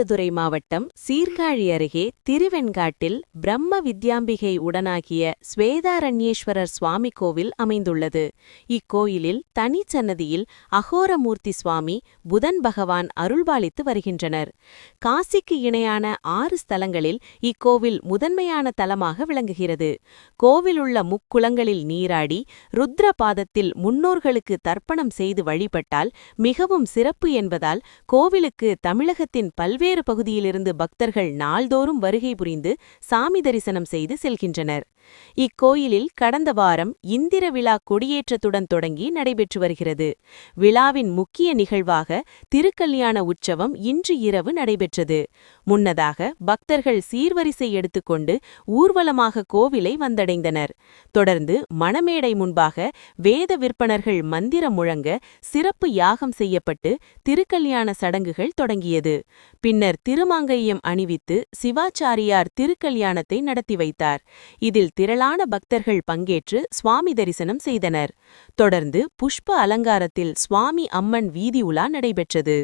மயிலாடுதுறை மாவட்டம் சீர்காழி அருகே திருவெண்காட்டில் பிரம்ம வித்யாம்பிகை உடனாகிய ஸ்வேதாரண்யேஸ்வரர் சுவாமி கோவில் அமைந்துள்ளது. இக்கோயிலில் தனிச்சன்னதியில் அகோரமூர்த்தி சுவாமி, புதன் பகவான் அருள்பாலித்து வருகின்றனர். காசிக்கு இணையான 6 ஸ்தலங்களில் இக்கோவில் முதன்மையான தலமாக விளங்குகிறது. கோவிலுள்ள முக்குளங்களில் நீராடி ருத்ர பாதத்தில் முன்னோர்களுக்கு தர்ப்பணம் செய்து வழிபட்டால் மிகவும் சிறப்பு என்பதால் கோவிலுக்கு தமிழகத்தின் பல்வேறு பகுதியிலிருந்து பக்தர்கள் நாள்தோறும் வருகை புரிந்து சாமி தரிசனம் செய்து செல்கின்றனர். இக்கோயிலில் கடந்த வாரம் இந்திர விழா கொடியேற்றத்துடன் தொடங்கி நடைபெற்று வருகிறது. விழாவின் முக்கிய நிகழ்வாக திருக்கல்யாண உற்சவம் இன்று இரவு நடைபெற்றது. முன்னதாக பக்தர்கள் சீர்வரிசை எடுத்துக்கொண்டு ஊர்வலமாக கோவிலை வந்தடைந்தனர். தொடர்ந்து மணமேடை முன்பாக வேத விற்பனர்கள் மந்திரம் முழங்க சிறப்பு யாகம் செய்யப்பட்டு திருக்கல்யாண சடங்குகள் தொடங்கியது. பின்னர் திருமாங்கல்யம் அணிவித்து சிவாச்சாரியார் திருக்கல்யாணத்தை நடத்தி வைத்தார். இதில் திரளான பக்தர்கள் பங்கேற்று சுவாமி தரிசனம் செய்தனர். தொடர்ந்து புஷ்ப அலங்காரத்தில் சுவாமி அம்மன் வீதி உலா நடைபெற்றது.